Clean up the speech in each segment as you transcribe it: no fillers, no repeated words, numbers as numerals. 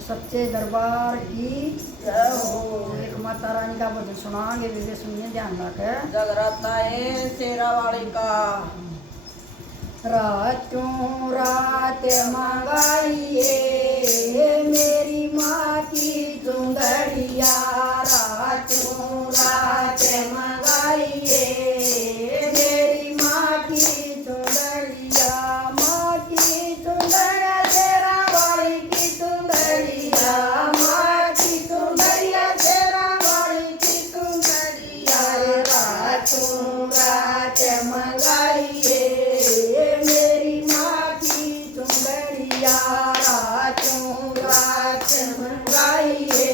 सच्चे दरबार की जय हो। एक माता रानी का भजन सुनाएंगे, विवेक सुनिए ध्यान रखें। जगराता है शेरा वाली का। रातों रात मंगाइए मेरी माँ की चुंदड़िया, रातों रात मंगाइए मेरी माँ की चुंदड़िया, माँ की चुंदड़िया शेरा वाली की चुंदड़िया, माँ की चुंदड़िया शेरा वाली की चुंदड़िया, रातों रात मंगाइए मेरी माँ की चुंदड़िया, रातों रात मंगाइए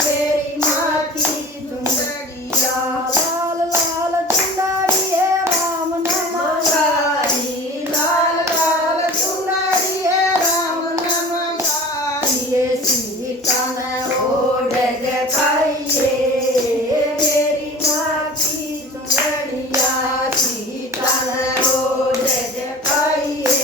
मेरी माँ की चुंदड़िया, लाल लाल चुंदड़ी है राम ने मंगाई, लाल लाल चुंदड़ी है राम ने मंगाई, सीता ने ओढ़ दिखाइए मेरी माँ की चुंदड़िया, सीता ने ओढ़ दिखाइए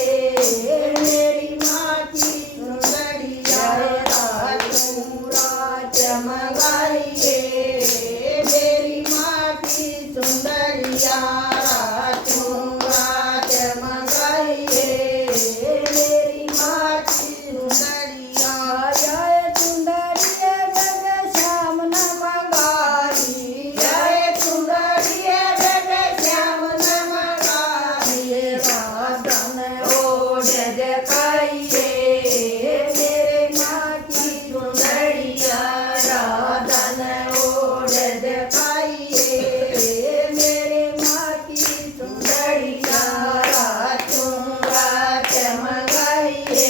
मेरी माँ की चुंदड़िया, रातों रात मंगाइए मेरी माँ की चुंदड़िया, रातों रात मंगाइए मेरी माँ की चुंदड़िया, जय चुंदड़िया जग श्याम ने मंगाई, जय चुंदड़िया जग श्याम ने मंगाई, राधा ने ओढ़ दिखाइए मेरे माँ की चुंदड़िया, राधा ने ओढ़ दिखाइए मेरे माँ की चुंदड़िया, रातों रात मंगाइए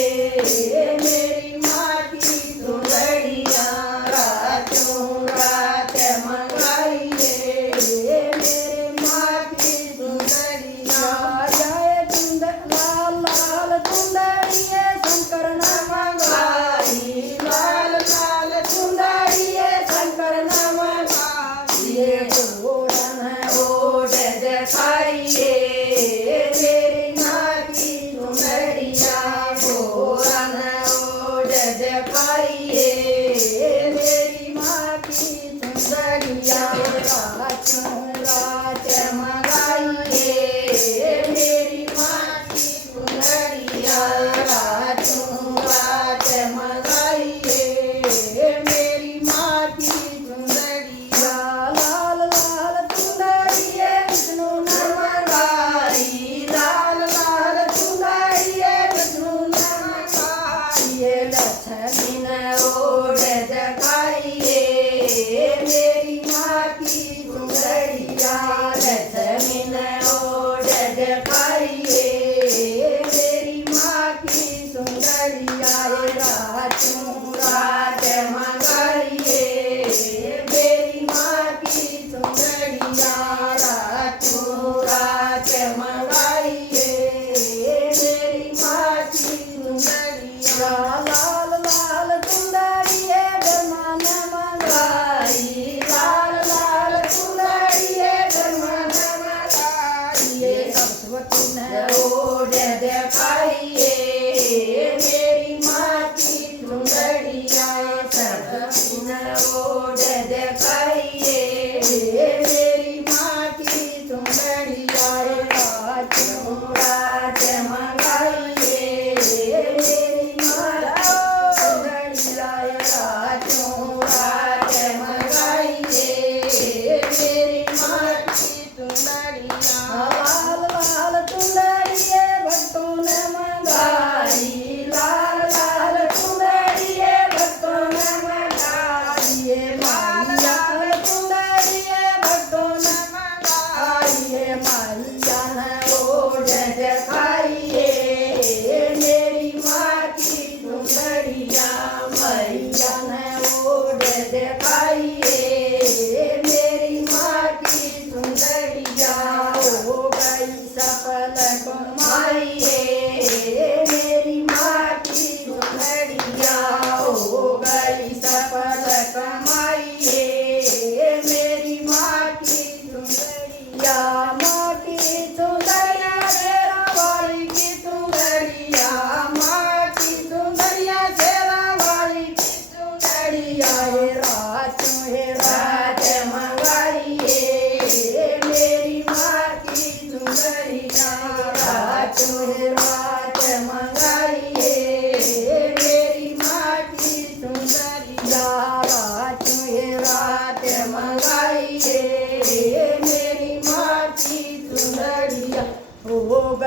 मेरी माँ की चुंदड़िया, रातों रात मंगाइए मेरे माँ की चुंदड़िया, जय चुंदड़ लाल लाल चुंदड़ी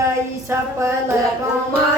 आई सफल कमा